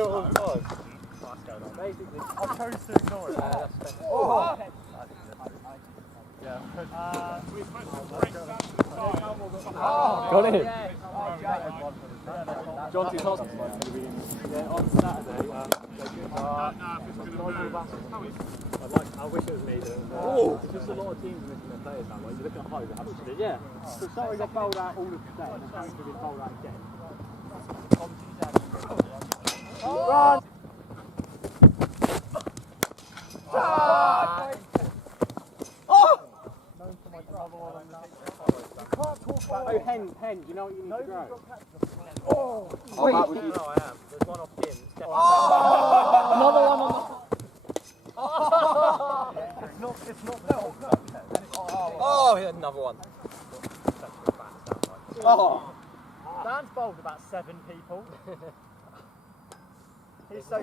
do it all the time. Basically, I chose to ignore it. Got him. John T. Thompson's going to be on Saturday. I wish it was me doing that. It's just a lot of teams missing their players now. Like, you look at Hove, they haven't. Yeah. So sorry they bowled out all of today and they're going to be bowled out again. Run! Hen, do you know what you need to grow? Wait. No, I am. There's one off him. Another one on It's not Oh, he had another one. Dan's bowled about 7 people. He's so